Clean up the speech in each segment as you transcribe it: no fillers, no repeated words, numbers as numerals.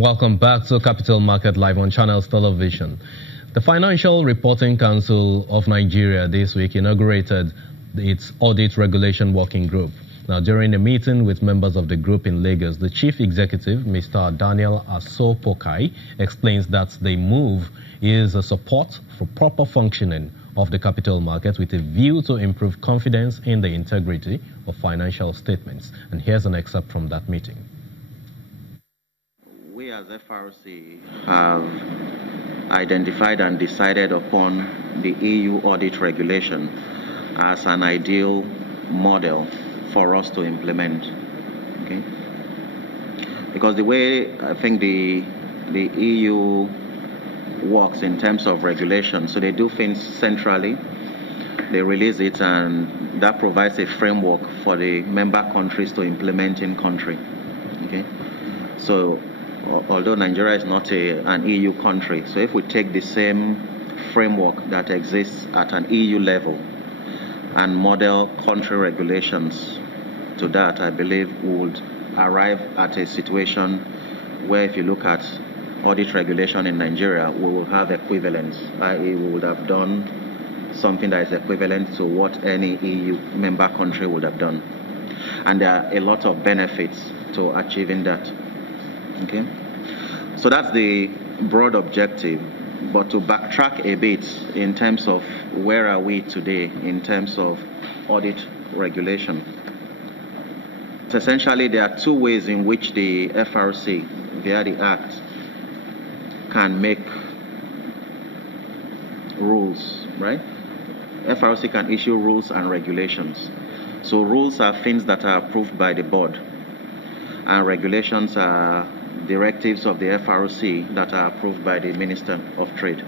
Welcome back to Capital Market Live on Channels Television. The Financial Reporting Council of Nigeria this week inaugurated its Audit Regulation Working Group. Now, during a meeting with members of the group in Lagos, the chief executive, Mr. Daniel Asopokai, explains that the move is a support for proper functioning of the capital market with a view to improve confidence in the integrity of financial statements. And here's an excerpt from that meeting. We as FRC have identified and decided upon the EU audit regulation as an ideal model for us to implement. Okay? Because the way I think the EU works in terms of regulation, so they do things centrally, they release it, and that provides a framework for the member countries to implement in country. Okay? So although Nigeria is not an EU country, so if we take the same framework that exists at an EU level and model country regulations to that, I believe we would arrive at a situation where, if you look at audit regulation in Nigeria, we will have equivalence, i.e. we would have done something that is equivalent to what any EU member country would have done. And there are a lot of benefits to achieving that. Okay, so that's the broad objective. But to backtrack a bit in terms of where are we today in terms of audit regulation, essentially there are two ways in which the FRC, via the Act, can make rules, right? FRC can issue rules and regulations. So rules are things that are approved by the board, and regulations are directives of the FRC that are approved by the Minister of Trade.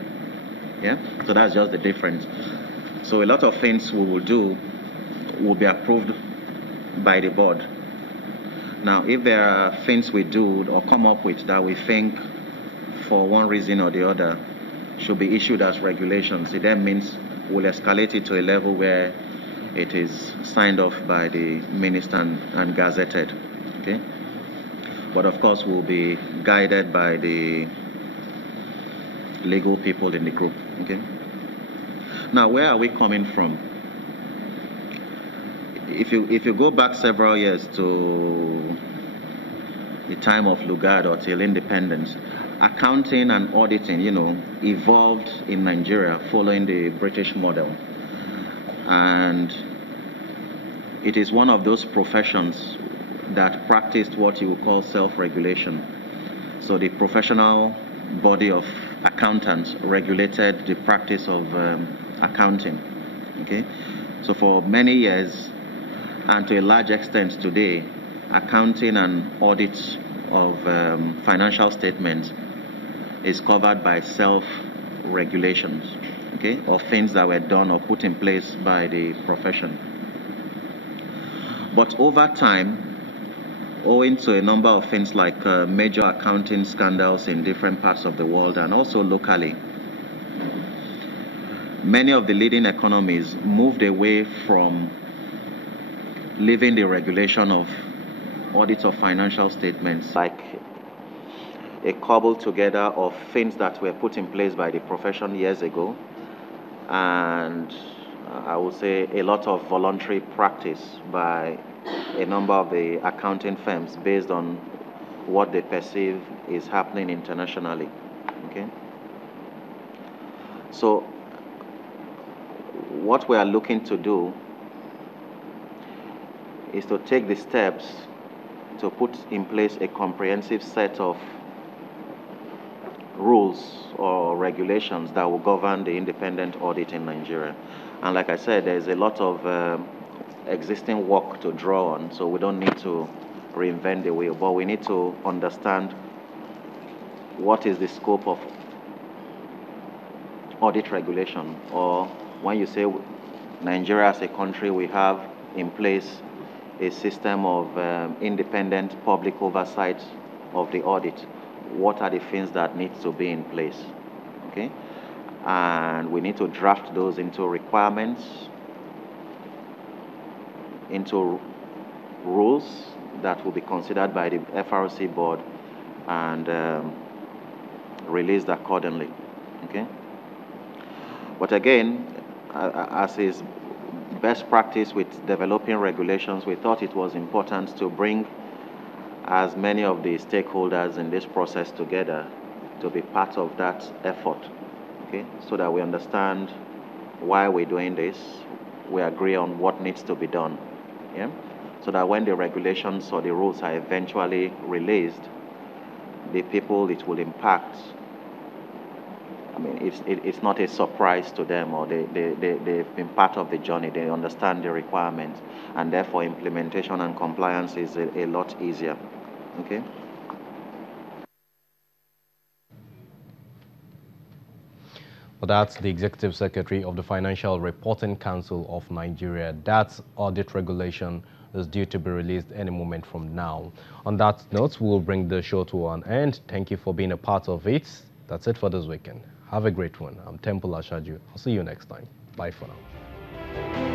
Yeah, so that's just the difference. So a lot of things we will do will be approved by the board. Now, if there are things we do or come up with that we think for one reason or the other should be issued as regulations, it then means we'll escalate it to a level where it is signed off by the minister and gazetted. Okay? But of course, we'll be guided by the legal people in the group. Okay. Now, where are we coming from? If you go back several years to the time of Lugard or till independence, accounting and auditing, evolved in Nigeria following the British model, and it is one of those professions that practiced what you would call self-regulation. So the professional body of accountants regulated the practice of accounting. Okay, so for many years, and to a large extent today, accounting and audit of financial statements is covered by self-regulations, okay, of things that were done or put in place by the profession. But over time, owing to a number of things like major accounting scandals in different parts of the world and also locally, many of the leading economies moved away from leaving the regulation of audits of financial statements like a cobble together of things that were put in place by the profession years ago, and I would say a lot of voluntary practice by a number of the accounting firms based on what they perceive is happening internationally. Okay. So what we are looking to do is to take the steps to put in place a comprehensive set of rules or regulations that will govern the independent audit in Nigeria. And like I said, there's a lot of existing work to draw on, so we don't need to reinvent the wheel, but we need to understand what is the scope of audit regulation, or when you say Nigeria as a country, we have in place a system of independent public oversight of the audit. What are the things that need to be in place? Okay, and we need to draft those into requirements, into rules that will be considered by the FRC board, and released accordingly. Okay. But again, as is best practice with developing regulations, we thought it was important to bring as many of the stakeholders in this process together to be part of that effort, okay, so that we understand why we're doing this, we agree on what needs to be done, yeah, so that when the regulations or the rules are eventually released, the people it will impact, I mean, it's not a surprise to them, or they've been part of the journey, they understand the requirements, and therefore implementation and compliance is a lot easier, okay? Well, that's the Executive Secretary of the Financial Reporting Council of Nigeria. That audit regulation is due to be released any moment from now. On that note, we'll bring the show to an end. Thank you for being a part of it. That's it for this weekend. Have a great one. I'm Temple Ashaju. I'll see you next time. Bye for now.